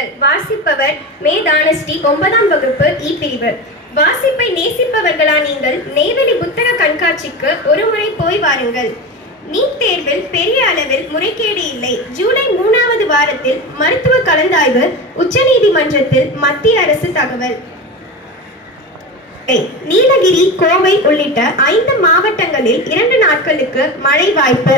செய்திகள் வாசிப்பவர் மே தானஸ்ரீ 9ஆம் வகுப்பு இ பிரிவு. வாசிப்பை நேசிப்பவர்களா நீங்கள்? நெய்வேலி புத்தக கண்காட்சிக்கு ஒருமுறை போய் வாருங்கள். நீட் தேர்வில் பெரிய அளவில் முறைகேடு இல்லை. ஜூலை 3வது வாரத்தில் மருத்துவ கலந்தாய்வு. உச்சநீதிமன்றத்தில் மத்திய அரசு தகவல். நீலகிரி, கோவை உள்ளிட்ட 5 மாவட்டங்களில் 2 நாட்களுக்கு மழை வாய்ப்பு.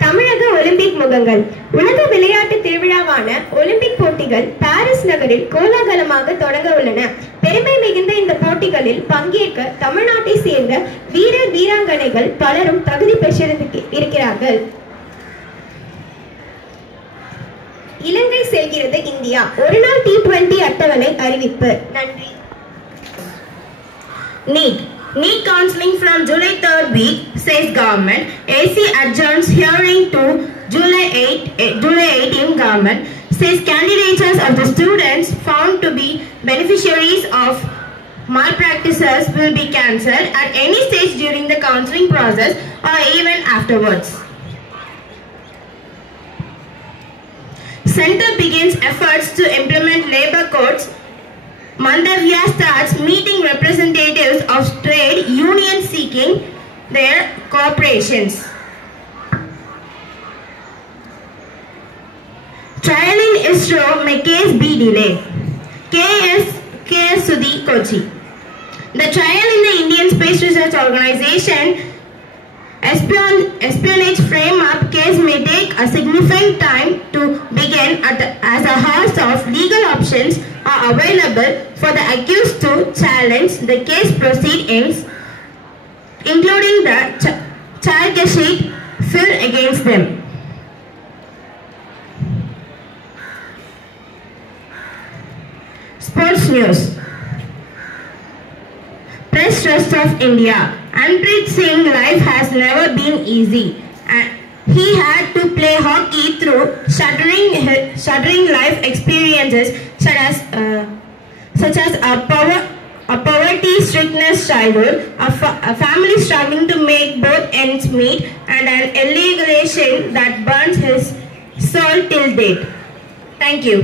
தமிழக ஒலிம்பிக் முகங்கள். உலக விளையாட்டு திருவிழாவான ஒலிம்பிக் போட்டிகள் பாரிஸ் நகரில் கோலாகலமாக தொடங்க உள்ளன. பெருமை மிகுந்த இந்த போட்டிகளில் பங்கேற்க தமிழ்நாட்டை சேர்ந்த வீரர் வீராங்கனைகள் பலரும் தகுதி பெற்றிருக்கிறார்கள். இலங்கை செல்கிறது இந்தியா. ஒருநாள் T20 அட்டவணை அறிவிப்பு. நன்றி. Need counselling from July 3rd week, says government. AC adjourns hearing to July 18. Government says candidatures of the students found to be beneficiaries of malpractices will be cancelled at any stage during the counselling process or even afterwards. Centre begins efforts to implement labour codes. Mandavya starts meeting representatives of trade unions seeking their cooperations. Trial in ISRO may case be delayed. KS Sudhi, Kochi. The trial in the Indian Space Research Organisation espionage frame-up case may take a significant time to begin as a host of legal options are available for the accused to challenge the case proceedings, including the charge sheet filed against them. Sports news. Press Trust of India. Anpreet Singh life has never been easy. He had to play hockey through shuddering life experiences such as a poverty-stricken childhood, a family struggling to make both ends meet, and an allegation that burns his soul till date. Thank you.